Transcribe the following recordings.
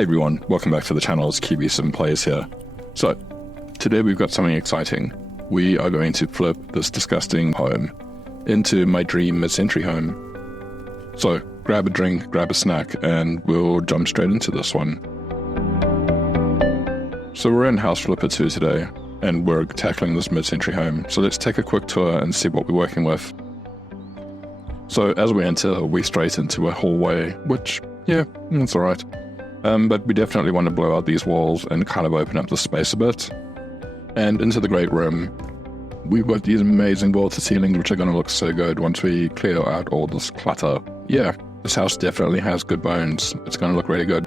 Hey everyone, welcome back to the channel. It's QB7 Players here. So, today we've got something exciting. We are going to flip this disgusting home into my dream mid-century home. So, grab a drink, grab a snack, and we'll jump straight into this one. So we're in House Flipper 2 today, and we're tackling this mid-century home. So let's take a quick tour and see what we're working with. So as we enter, we straight into a hallway, which, yeah, it's alright. But we definitely want to blow out these walls and kind of open up the space a bit. And into the great room, we've got these amazing wall-to-ceiling, which are going to look so good once we clear out all this clutter. Yeah, this house definitely has good bones. It's going to look really good.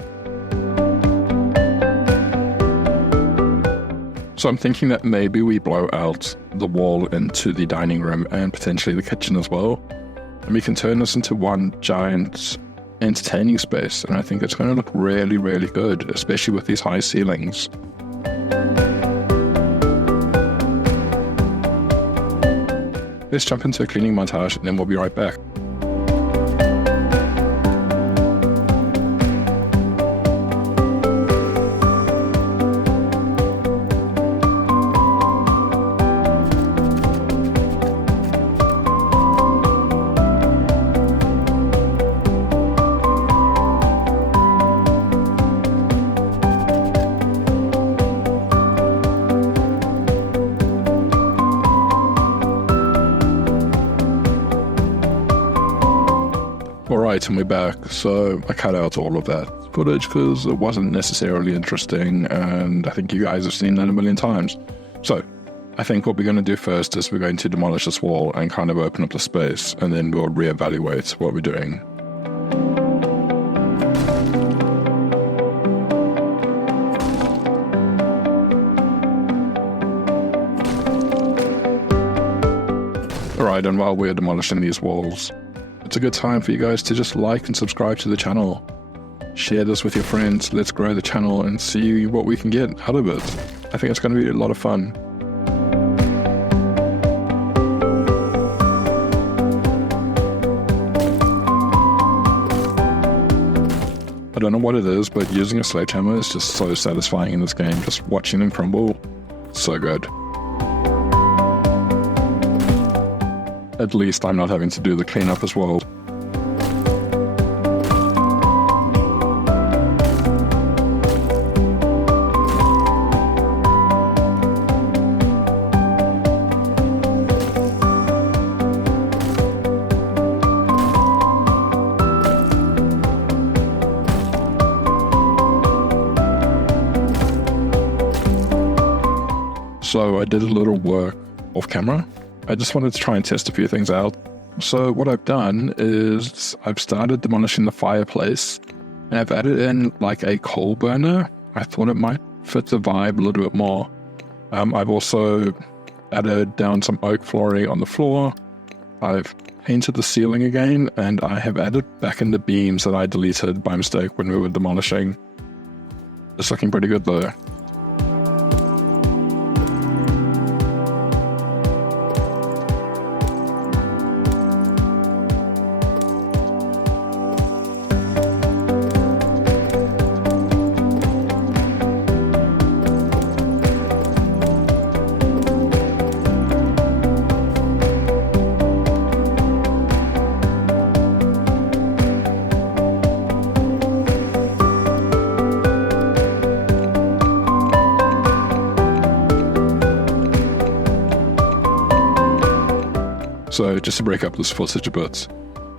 So I'm thinking that maybe we blow out the wall into the dining room and potentially the kitchen as well. And we can turn this into one giant entertaining space, and I think it's going to look really, really good, especially with these high ceilings. Let's jump into a cleaning montage and then we'll be right back. Alright, and we're back. So I cut out all of that footage because it wasn't necessarily interesting, and I think you guys have seen that a million times. So I think what we're going to do first is we're going to demolish this wall and kind of open up the space, and then we'll reevaluate what we're doing. Alright, and while we're demolishing these walls, it's a good time for you guys to just like and subscribe to the channel. Share this with your friends. Let's grow the channel and see what we can get out of it. I think it's going to be a lot of fun. I don't know what it is, but using a sledgehammer is just so satisfying in this game. Just watching them crumble, so good. At least I'm not having to do the cleanup as well. So I did a little work off camera. I just wanted to try and test a few things out. So what I've done is I've started demolishing the fireplace, and I've added in like a coal burner. I thought it might fit the vibe a little bit more. I've also added down some oak flooring on the floor. I've painted the ceiling again, and I have added back in the beams that I deleted by mistake when we were demolishing. It's looking pretty good though. So just to break up this footage a bit,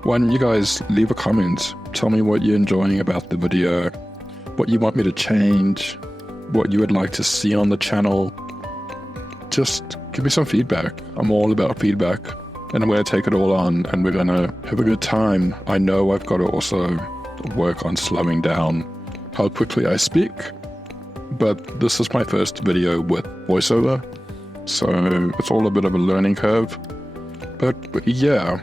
why don't you guys leave a comment, tell me what you're enjoying about the video, what you want me to change, what you would like to see on the channel. Just give me some feedback. I'm all about feedback, and I'm going to take it all on, and we're going to have a good time. I know I've got to also work on slowing down how quickly I speak, but this is my first video with voiceover, so it's all a bit of a learning curve. But yeah.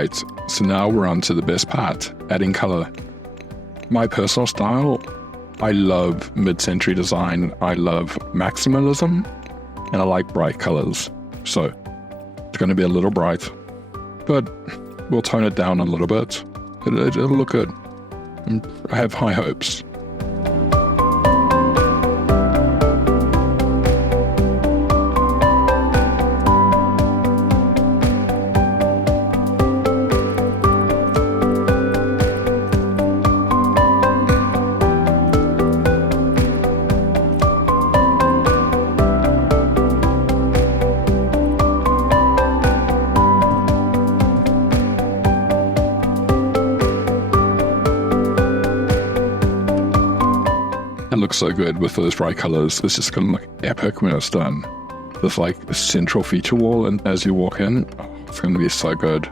Right, so now we're on to the best part, adding color. My personal style, I love mid-century design, I love maximalism, and I like bright colors. So it's going to be a little bright, but we'll tone it down a little bit. It'll look good. I have high hopes. It looks so good with those bright colors. It's just gonna look epic when it's done. There's like a central feature wall, and as you walk in, it's gonna be so good.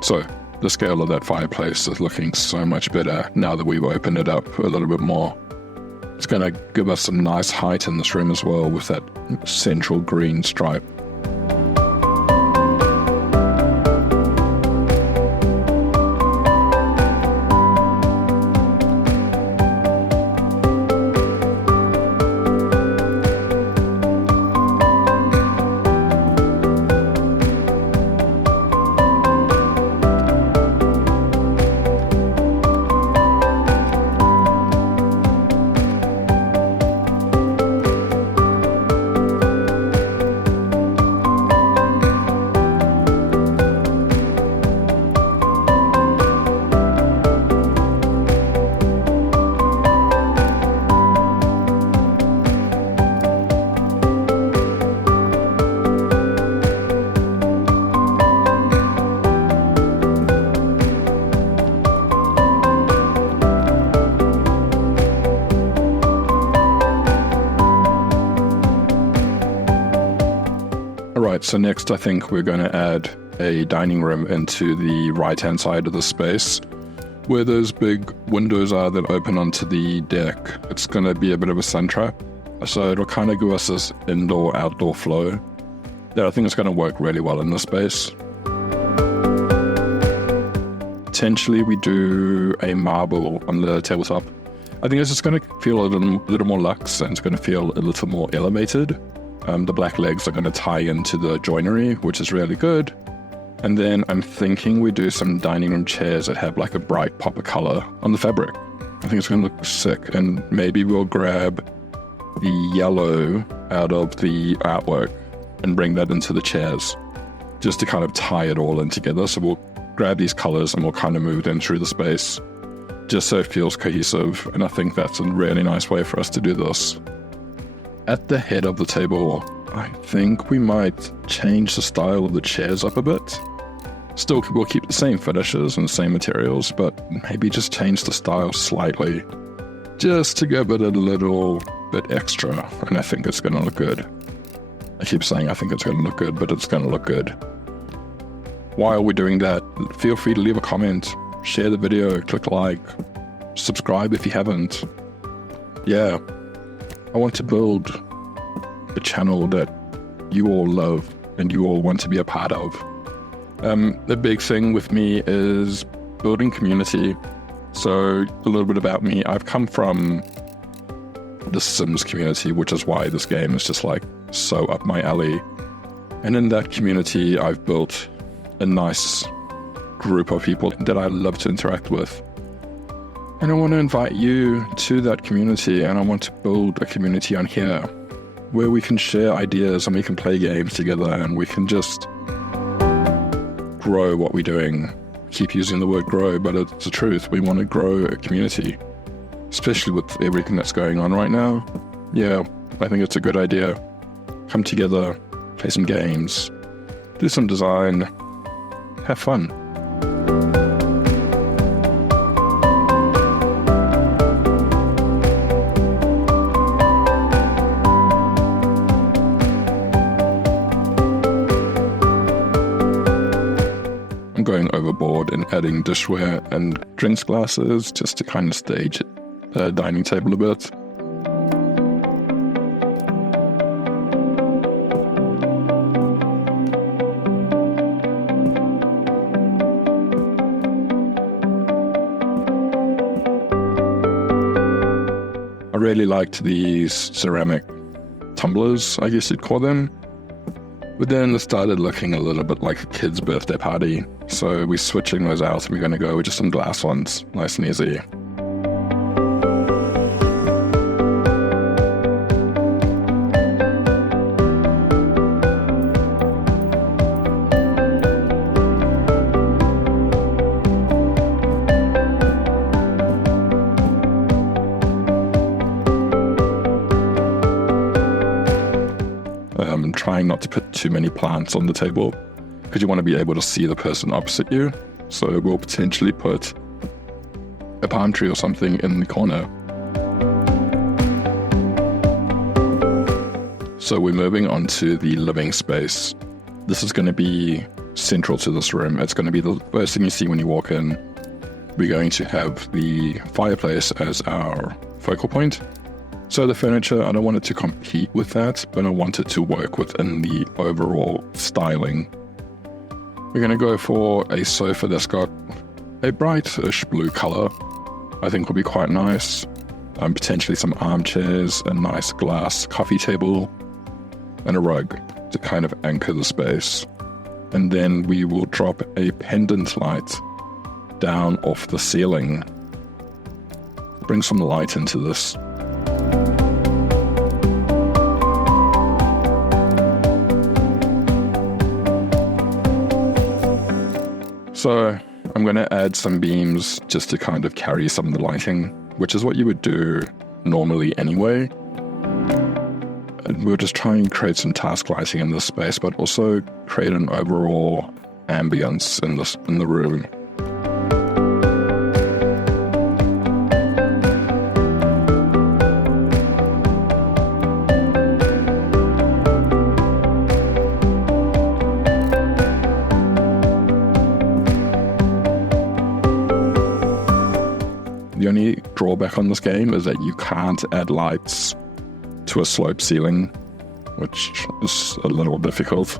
So the scale of that fireplace is looking so much better now that we've opened it up a little bit more. It's going to give us some nice height in this room as well with that central green stripe. Alright, so next I think we're going to add a dining room into the right-hand side of the space where those big windows are that open onto the deck. It's going to be a bit of a sun trap, so it'll kind of give us this indoor-outdoor flow that I think is going to work really well in this space. Potentially we do a marble on the tabletop. I think it's just going to feel a little more luxe, and it's going to feel a little more elevated. The black legs are going to tie into the joinery, which is really good. And then I'm thinking we do some dining room chairs that have like a bright pop of color on the fabric. I think it's going to look sick. And maybe we'll grab the yellow out of the artwork and bring that into the chairs, just to kind of tie it all in together. So we'll grab these colors and we'll kind of move them through the space, just so it feels cohesive. And I think that's a really nice way for us to do this. At the head of the table, I think we might change the style of the chairs up a bit. Still, we'll keep the same finishes and the same materials, but maybe just change the style slightly, just to give it a little bit extra, and I think it's going to look good. I keep saying I think it's going to look good, but it's going to look good. While we're doing that, feel free to leave a comment, share the video, click like, subscribe if you haven't. Yeah. I want to build a channel that you all love and you all want to be a part of. The big thing with me is building community. So a little bit about me. I've come from the Sims community, which is why this game is just like so up my alley. And in that community, I've built a nice group of people that I love to interact with. And I want to invite you to that community, and I want to build a community on here where we can share ideas and we can play games together and we can just grow what we're doing. Keep using the word grow, but it's the truth. We want to grow a community, especially with everything that's going on right now. Yeah, I think it's a good idea. Come together, play some games, do some design, have fun. I'm going overboard in adding dishware and drinks glasses just to kind of stage the dining table a bit. I really liked these ceramic tumblers, I guess you'd call them. But then it started looking a little bit like a kid's birthday party. So we're switching those out and we're going to go with just some glass ones, nice and easy. I'm trying not to put too many plants on the table because you want to be able to see the person opposite you. So we'll potentially put a palm tree or something in the corner. So we're moving on to the living space. This is going to be central to this room. It's going to be the first thing you see when you walk in. We're going to have the fireplace as our focal point. So the furniture, I don't want it to compete with that, but I want it to work within the overall styling. We're going to go for a sofa that's got a brightish blue color. I think will be quite nice. Potentially some armchairs, a nice glass coffee table, and a rug to kind of anchor the space. And then we will drop a pendant light down off the ceiling. Bring some light into this. So I'm going to add some beams just to kind of carry some of the lighting, which is what you would do normally anyway. And we'll just try and create some task lighting in this space, but also create an overall ambience in the room. The only drawback on this game is that you can't add lights to a slope ceiling, which is a little difficult.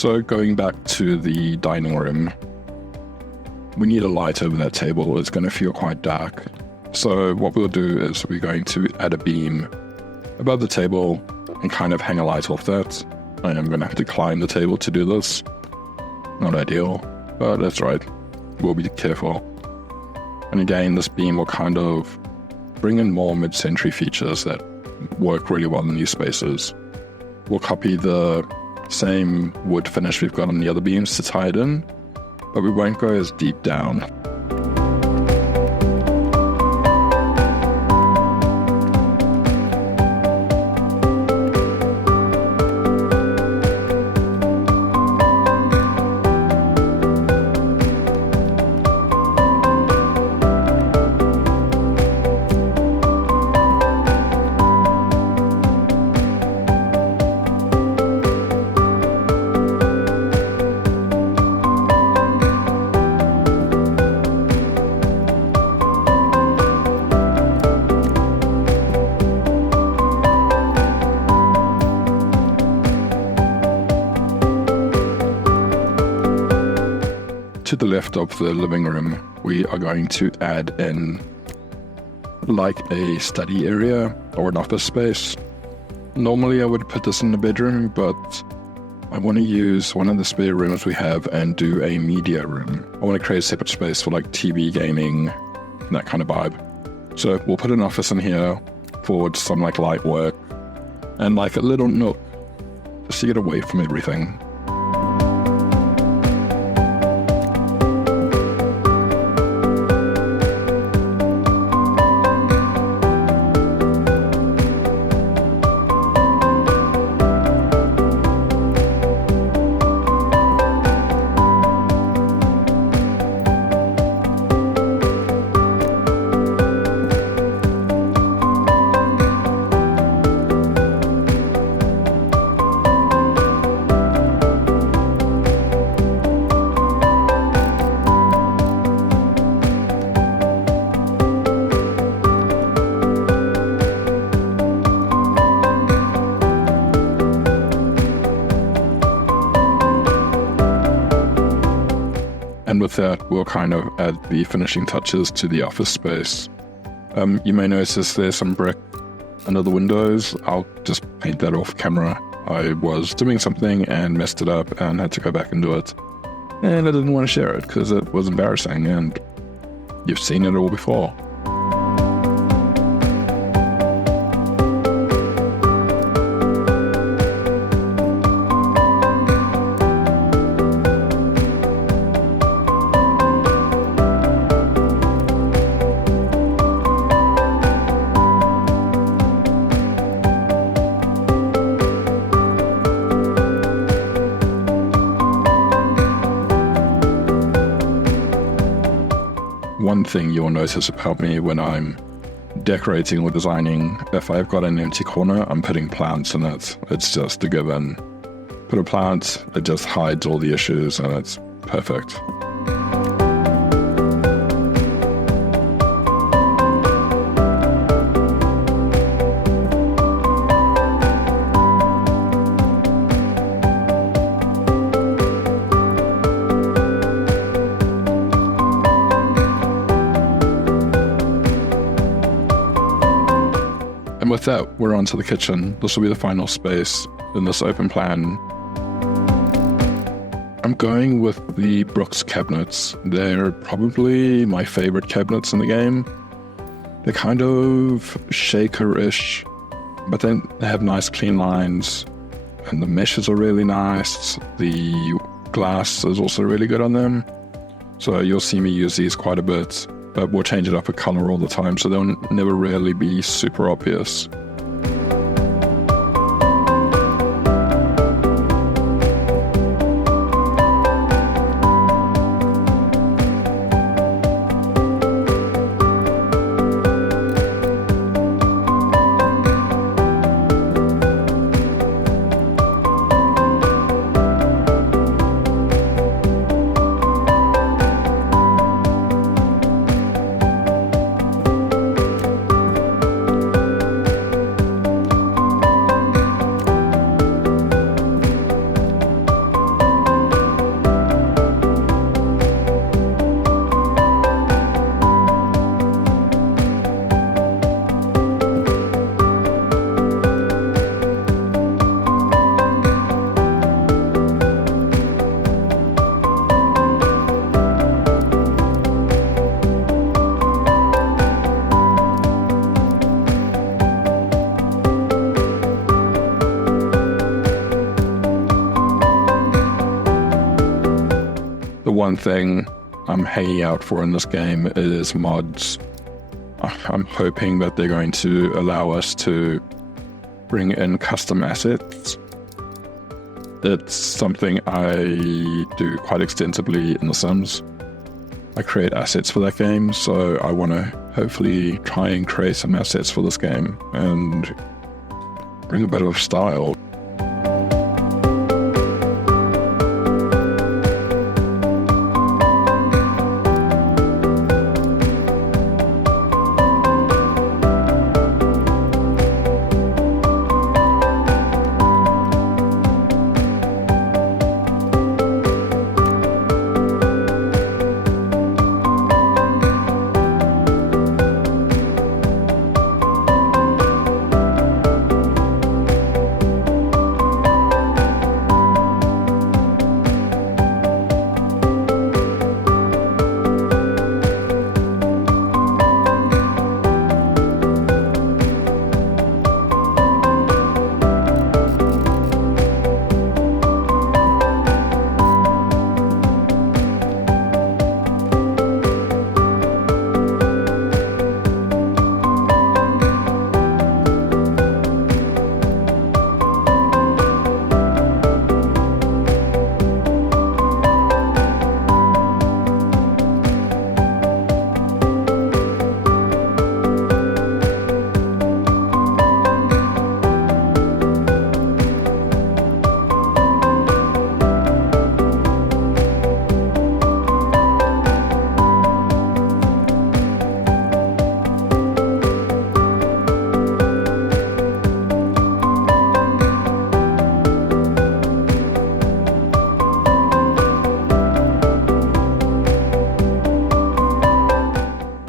So going back to the dining room, we need a light over that table. It's going to feel quite dark. So what we'll do is we're going to add a beam above the table and kind of hang a light off that. I am going to have to climb the table to do this. Not ideal, but that's right. We'll be careful. And again, this beam will kind of bring in more mid-century features that work really well in these spaces. We'll copy the same wood finish we've got on the other beams to tie it in, but we won't go as deep down. To the left of the living room, we are going to add in like a study area or an office space. Normally I would put this in the bedroom, but I want to use one of the spare rooms we have and do a media room. I want to create a separate space for like TV, gaming, that kind of vibe. So we'll put an office in here for some like light work and like a little nook just to get away from everything. And with that, we'll kind of add the finishing touches to the office space. You may notice there's some brick under the windows. I'll just paint that off camera. I was doing something and messed it up and had to go back and do it. And I didn't want to share it because it was embarrassing and you've seen it all before. One thing you'll notice about me when I'm decorating or designing, if I've got an empty corner, I'm putting plants in it. It's just a given. Put a plant, it just hides all the issues and it's perfect. And with that, we're on to the kitchen. This will be the final space in this open plan. I'm going with the Brooks cabinets. They're probably my favorite cabinets in the game. They're kind of shaker-ish, but then they have nice clean lines, and the meshes are really nice. The glass is also really good on them. So you'll see me use these quite a bit, but we'll change it up a color all the time, so they'll never really be super obvious. one thing I'm hanging out for in this game is mods. I'm hoping that they're going to allow us to bring in custom assets. It's something I do quite extensively in The Sims. I create assets for that game, so I want to hopefully try and create some assets for this game and bring a bit of style.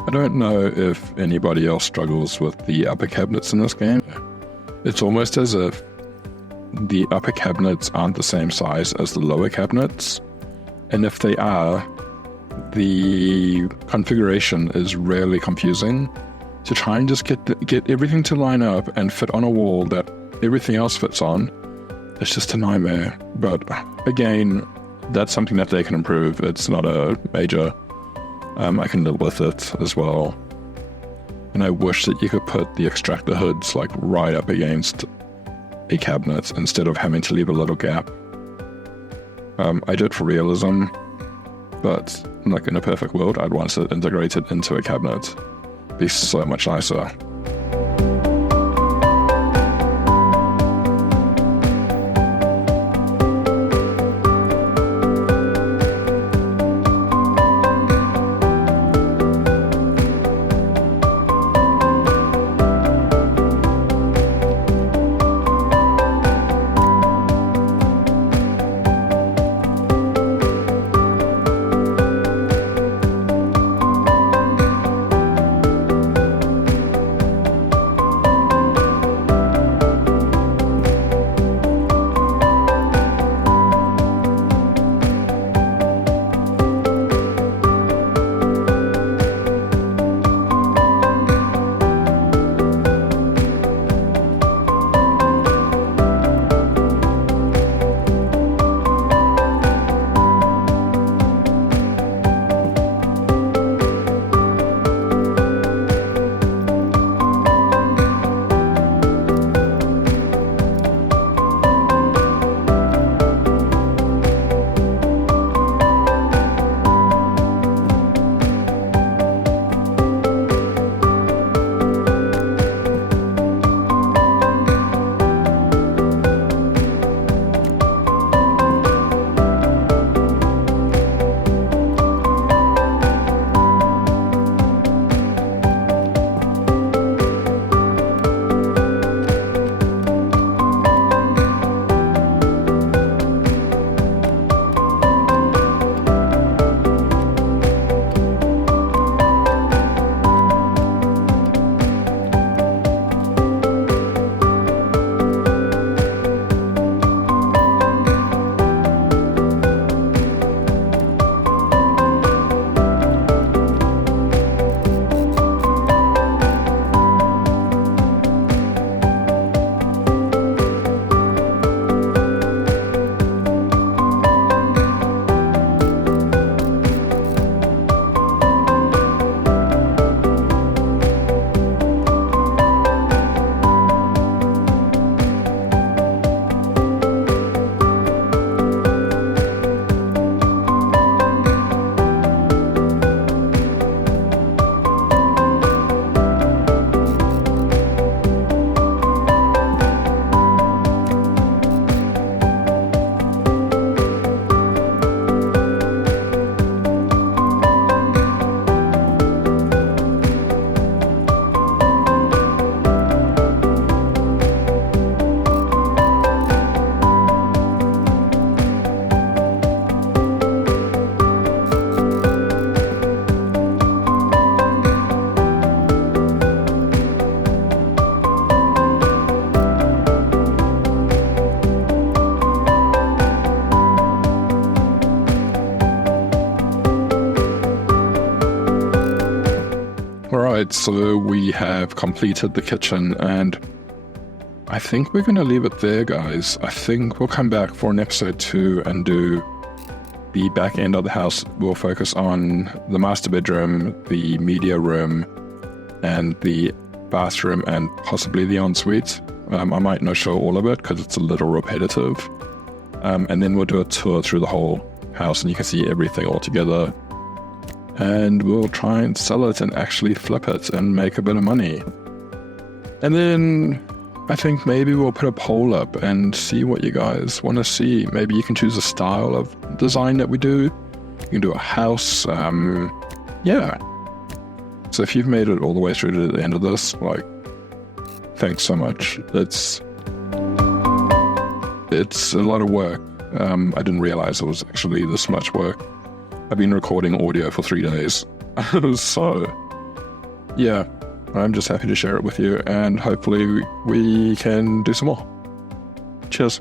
I don't know if anybody else struggles with the upper cabinets in this game. It's almost as if the upper cabinets aren't the same size as the lower cabinets, and if they are, the configuration is really confusing. To try and just get everything to line up and fit on a wall that everything else fits on, it's just a nightmare. But again, that's something that they can improve. It's not a major... I can live with it as well. And I wish that you could put the extractor hoods like right up against a cabinet instead of having to leave a little gap. I did for realism, but like in a perfect world, I'd want it integrated into a cabinet. It'd be so much nicer. Alright, so we have completed the kitchen, and I think we're going to leave it there, guys. I think we'll come back for an episode 2 and do the back end of the house. We'll focus on the master bedroom, the media room, and the bathroom, and possibly the ensuite. I might not show all of it because it's a little repetitive. And then we'll do a tour through the whole house and you can see everything all together. And we'll try and sell it and actually flip it and make a bit of money. And then I think maybe we'll put a poll up and see what you guys want to see. Maybe you can choose a style of design that we do. You can do a house. Yeah. So if you've made it all the way through to the end of this, like, thanks so much. It's a lot of work. I didn't realize it was actually this much work. I've been recording audio for 3 days. So, yeah, I'm just happy to share it with you, and hopefully we can do some more. Cheers.